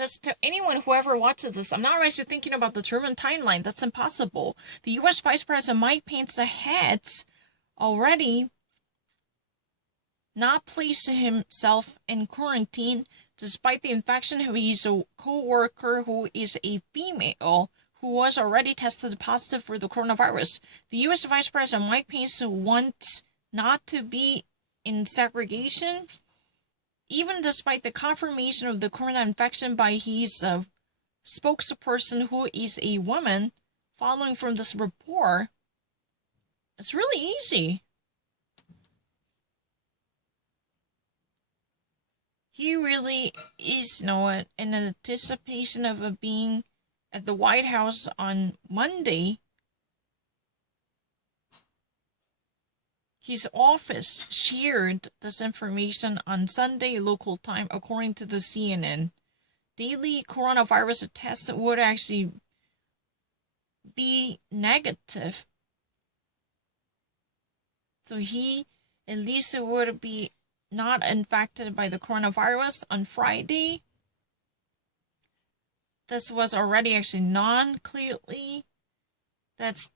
this to anyone who ever watches this. I'm not actually thinking about the German timeline. That's impossible. The U.S. Vice President Mike Pence has already not placed himself in quarantine despite the infection of his co-worker who is a female who was already tested positive for the coronavirus. The U.S. Vice President Mike Pence wants not to be in segregation, even despite the confirmation of the corona infection by his spokesperson, who is a woman. Following from this report, it's really easy. He really is, in anticipation of being at the White House on Monday. His office shared this information on Sunday local time, according to the CNN. Daily coronavirus tests would actually be negative. So he at least would be not infected by the coronavirus on Friday. This was already actually non-clearly that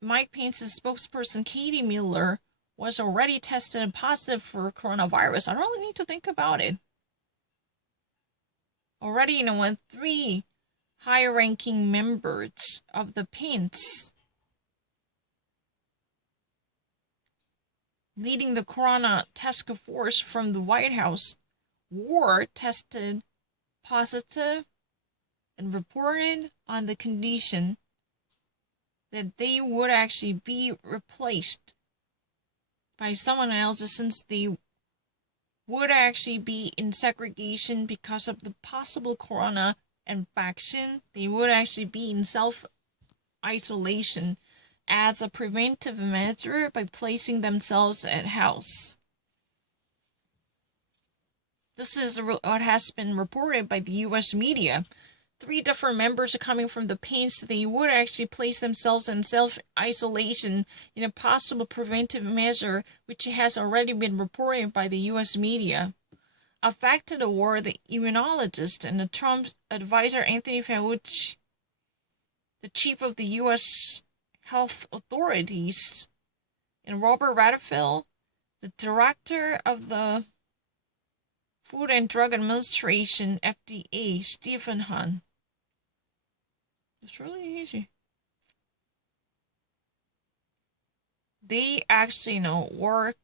Mike Pence's spokesperson Katie Miller was already tested positive for coronavirus. I don't really need to think about it. Already, when 3 high-ranking members of the Pence leading the Corona Task Force from the White House were tested positive and reported on the condition that they would actually be replaced by someone else, since they would actually be in segregation because of the possible corona infection. They would actually be in self-isolation as a preventive measure by placing themselves at house. This is what has been reported by the U.S. media. 3 different members are coming from the Pence. They would actually place themselves in self-isolation in a possible preventive measure, which has already been reported by the U.S. media. Affected were the immunologist and the Trump advisor Anthony Fauci, the chief of the U.S. health authorities, and Robert Redfield, the director of the Food and Drug Administration, FDA, Stephen Hahn. It's really easy. They actually work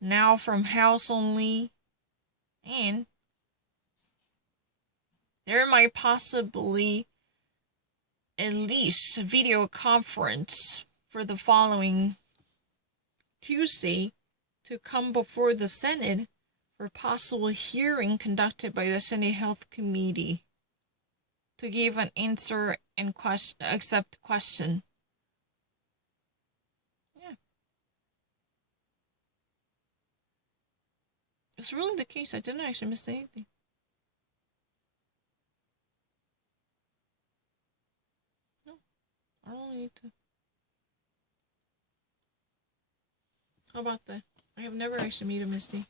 now from house only, and there might possibly at least a video conference for the following Tuesday to come before the Senate for possible hearing conducted by the Senate Health Committee to give an answer and accept question. Yeah. It's really the case. I didn't actually miss anything. No. I don't need to. How about that? I have never actually made a mistake.